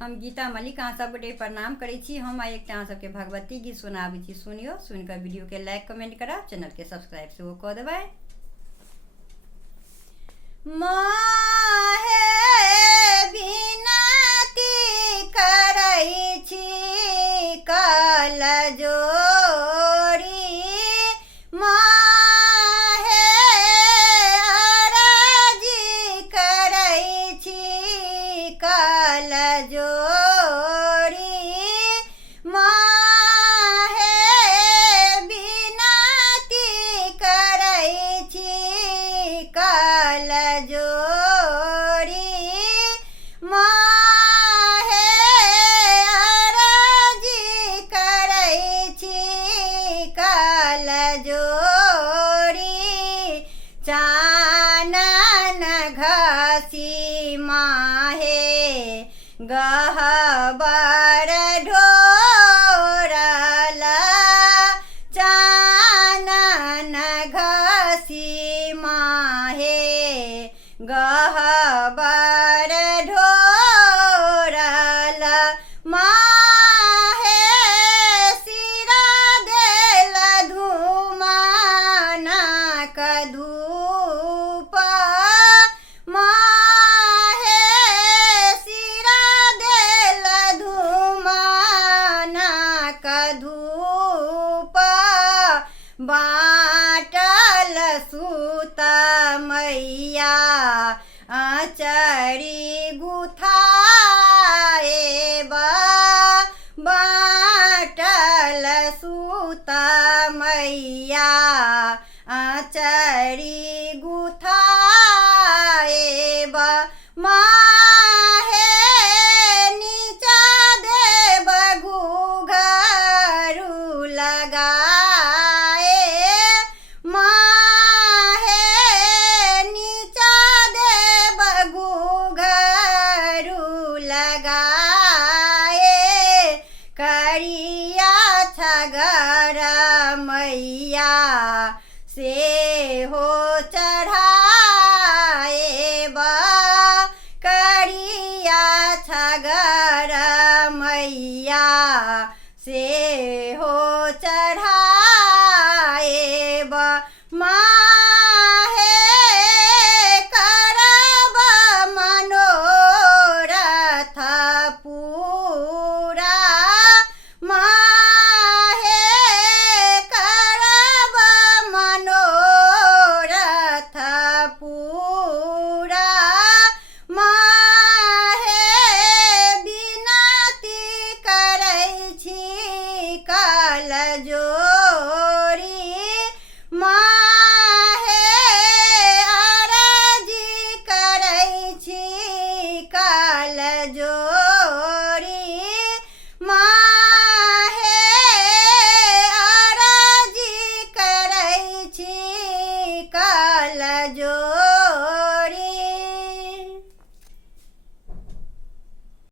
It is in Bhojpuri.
हम गीता मलिक अहाँ सब गोटे प्रणाम करै छी। हम आइ एकटा अहाँ सबके भगवती गीत सुनाबै छी, सुनियो। सुनिकऽ वीडियो के लाइक कमेंट करब, चैनल के सब्सक्राइब सेहो कऽ देबै। माहे विनती करै छी कल जोड़ी, माहे अरजी करै छी कल जोड़ी, माहे विनती करै छी कल जोड़ी, माहे अरजी करै छी कल जोड़ी। चानन घसी माहे गहबर ढोरल, चानन घसी माहे गहबर ढोरल, माहे सिरा देल धूमाना कधूप, माहे सिरा देल धूमाना कधूप, बाटल सूत मैया आचरी गुथाएब, बाटल सूत मैया आचरी गुथाएब, माहे नीचा देब घुघरू लगाए, माहे नीचा देब घुघरू लगाए, करिया छगर मैया से हो चढ़ाएब, करिया छगर मैया से हो चढ़ाएब, माहे करब मनोरथ पूरा, माहे करब मनोरथ पूरा, माहे विनती करै छी कल जोड़ी, माहे अरजी करै छी कल जोड़ी।